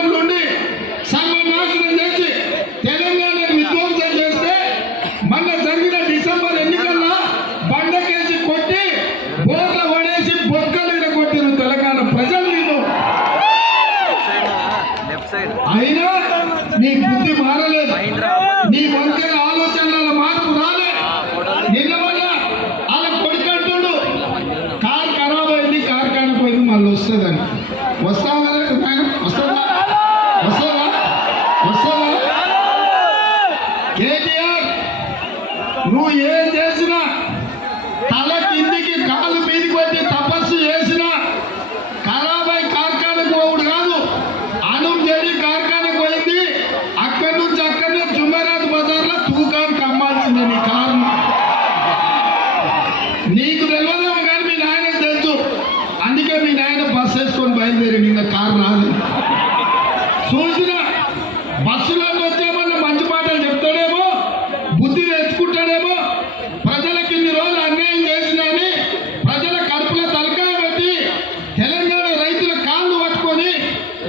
అధికారంలో సర్వనాశనం చేసి తెలంగాణను విధ్వంసం చేస్తే మొన్న జరిగిన డిసెంబర్ ఎన్నికల్లో బండకేసి కొట్టి బోర్ల పడేసి బొక్కలు కొట్టిన తెలంగాణ ప్రజలు నేను అయినా నీ బుద్ధి మారలేదు. నీ వంకర ఆలోచనల మార్పు రాలే. నిన్న వల్ల వాళ్ళ కొడుకంటుడు. కారు ఖరాబ్ అయింది కారు కానిపోయింది మళ్ళీ వస్తుందని. నువ్వు ఏం చేసినా తల కిందికి కాలు మీదికి వచ్చి తపస్సు చేసినా కళాబాయి కార్ఖానకు పోవుడు కాదు. అను కార్ఖానకు పోయింది. అక్కడి నుంచి అక్కడనే జుమరాజ్ బజార్లో తూకానికి అమ్మాల్సిందే నీ కారణం. నీకు తెలియదు కానీ మీ నాయన తెలుసు. అందుకే మీ నాయన బస్ వేసుకొని బయలుదేరి నిన్న కారు రాదు చూసిన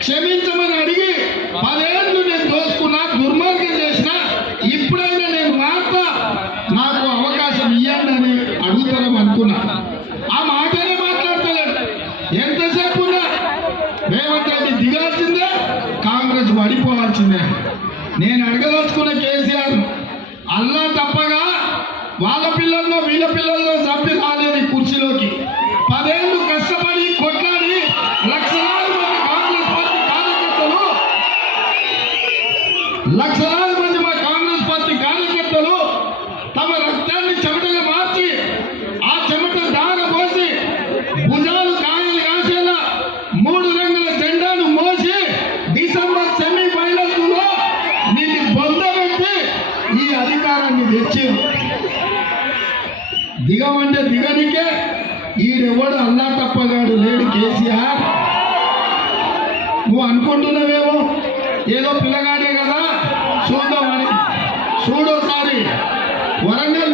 క్షమించమని అడిగి పదేళ్ళు నేను దోసుకున్నా దుర్మార్గం చేసిన ఇప్పుడైనా నేను మాట నాకు అవకాశం ఇవ్వండి అని అడుగుతాం అనుకున్నా. ఆ మాటనే మాట్లాడతలేదు ఎంతసేపు ఉన్నా రేవంత్ రెడ్డి దిగాల్సిందే కాంగ్రెస్ పడిపోవాల్సిందే. నేను అడగదలుచుకున్న కేసీఆర్ అల్లా తప్పగా వాళ్ళ పిల్లల్లో వీళ్ళ పిల్లల్లో చంపి రాలేదు లక్షలాది మంది మా కాంగ్రెస్ పార్టీ కార్యకర్తలు తమ రక్తాన్ని చెమటగా మార్చి ఆ చెమట దాగ పోసి భుజాలు కాయలు కాసేలా మూడు రంగుల జెండాను మోసి డిసెంబర్ సెమీఫైనల్స్లో నిన్ను బొందబెట్టి ఈ అధికారాన్ని తెచ్చారు. దిగమంటే దిగనికే ఈడెవడు అల్లా తప్పగాడు లేడు కేసీఆర్. నువ్వు అనుకుంటున్నావేమో? ఏదో పిల్లగాడే కదా. చూద్దామని. చూడోసారి. వరంగల్